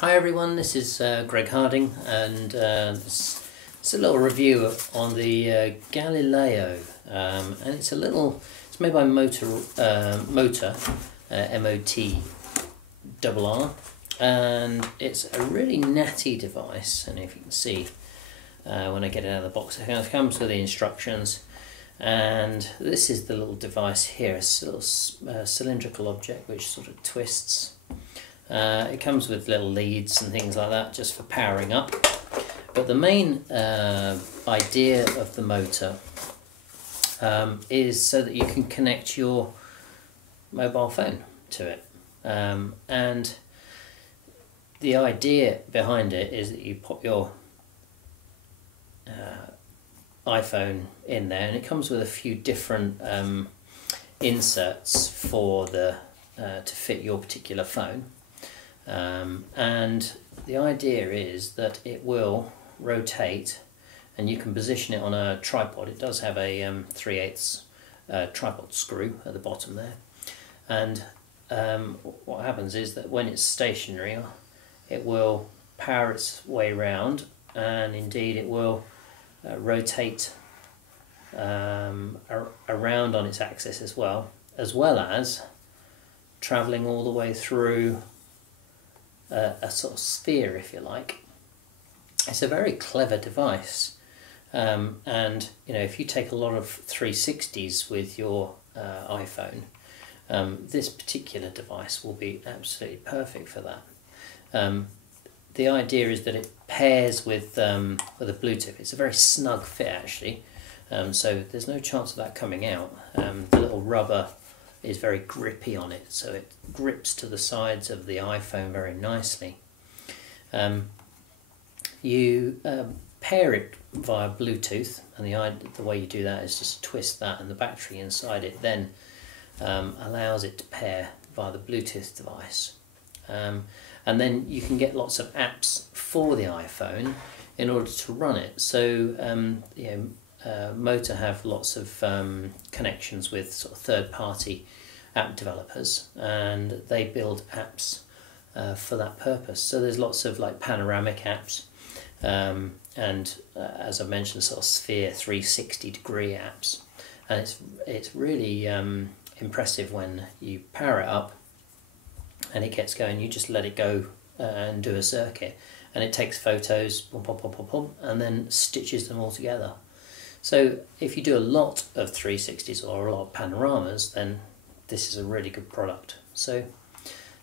Hi everyone, this is Greg Harding, and this is a little review on the Galileo, and it's made by Motrr, M-O-T-R-R, and it's a really natty device. And if you can see when I get it out of the box, it comes with the instructions, and this is the little device here. It's a little cylindrical object which sort of twists. It comes with little leads and things like that just for powering up, but the main idea of the motor is so that you can connect your mobile phone to it, and the idea behind it is that you pop your iPhone in there, and it comes with a few different inserts for to fit your particular phone. And the idea is that it will rotate, and you can position it on a tripod. It does have a 3/8 tripod screw at the bottom there, and what happens is that when it's stationary, it will power its way round, and indeed it will rotate around on its axis as well as travelling all the way through a sort of sphere, if you like. It's a very clever device, and you know, if you take a lot of 360s with your iPhone, this particular device will be absolutely perfect for that. The idea is that it pairs with a Bluetooth. It's a very snug fit actually, so there's no chance of that coming out. The little rubber is very grippy on it, so it grips to the sides of the iPhone very nicely. You pair it via Bluetooth, and the way you do that is just twist that, and the battery inside it then allows it to pair via the Bluetooth device. And then you can get lots of apps for the iPhone in order to run it. So Motrr have lots of connections with sort of third-party app developers, and they build apps for that purpose. So there's lots of like panoramic apps, and as I mentioned, sort of sphere 360-degree apps, and it's really impressive when you power it up and it gets going. You just let it go and do a circuit, and it takes photos, boom, boom, boom, boom, boom, and then stitches them all together. So if you do a lot of 360s or a lot of panoramas, then this is a really good product. So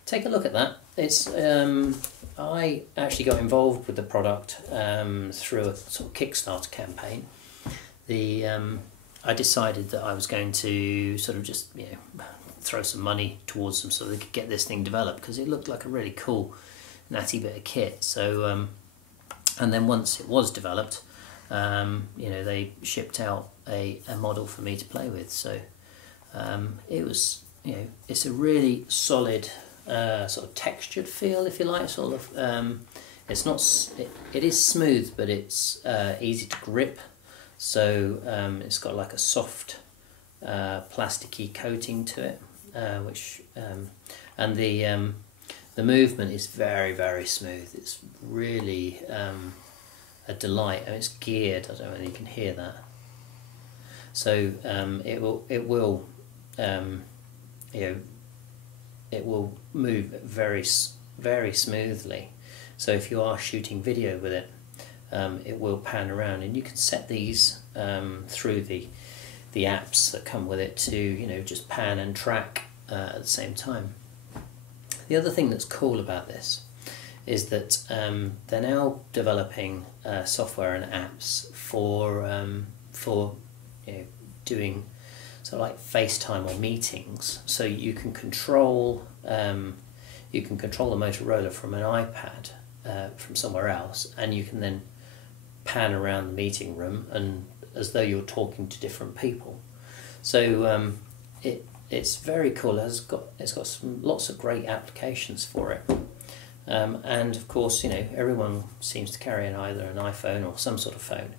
take a look at that. It's I actually got involved with the product through a sort of Kickstarter campaign. I decided that I was going to sort of just throw some money towards them so they could get this thing developed, because it looked like a really cool natty bit of kit. So and then once it was developed, they shipped out a model for me to play with. So it was, it's a really solid sort of textured feel, if you like. Sort of, it's not. It is smooth, but it's easy to grip. So it's got like a soft plasticky coating to it, which and the movement is very, very smooth. It's really a delight, and it's geared. I don't know whether you can hear that. So it will move very, very smoothly. So if you are shooting video with it, it will pan around, and you can set these through the apps that come with it to just pan and track at the same time. The other thing that's cool about this is that they're now developing software and apps for doing sort of like FaceTime or meetings. So you can control the Motorola from an iPad from somewhere else, and you can then pan around the meeting room and as though you're talking to different people. So it's very cool. It's got lots of great applications for it. And of course, everyone seems to carry either an iPhone or some sort of phone,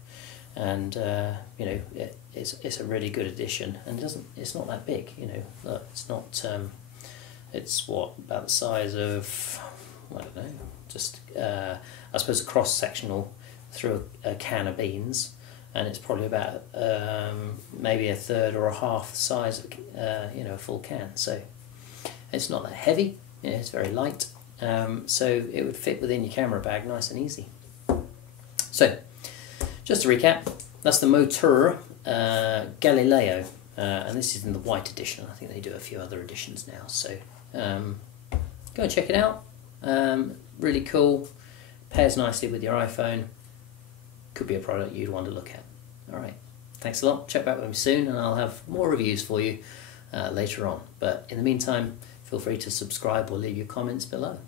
and it's a really good addition. And it's not that big. Look, it's not. It's what, about the size of, I don't know, just I suppose a cross sectional through a can of beans, and it's probably about maybe a third or a half the size of a full can. So it's not that heavy. It's very light. So it would fit within your camera bag nice and easy. So just to recap, that's the Motrr Galileo, and this is in the white edition. I think they do a few other editions now. So go and check it out. Really cool. Pairs nicely with your iPhone. Could be a product you'd want to look at. Alright, thanks a lot. Check back with me soon and I'll have more reviews for you later on. But in the meantime, feel free to subscribe or leave your comments below.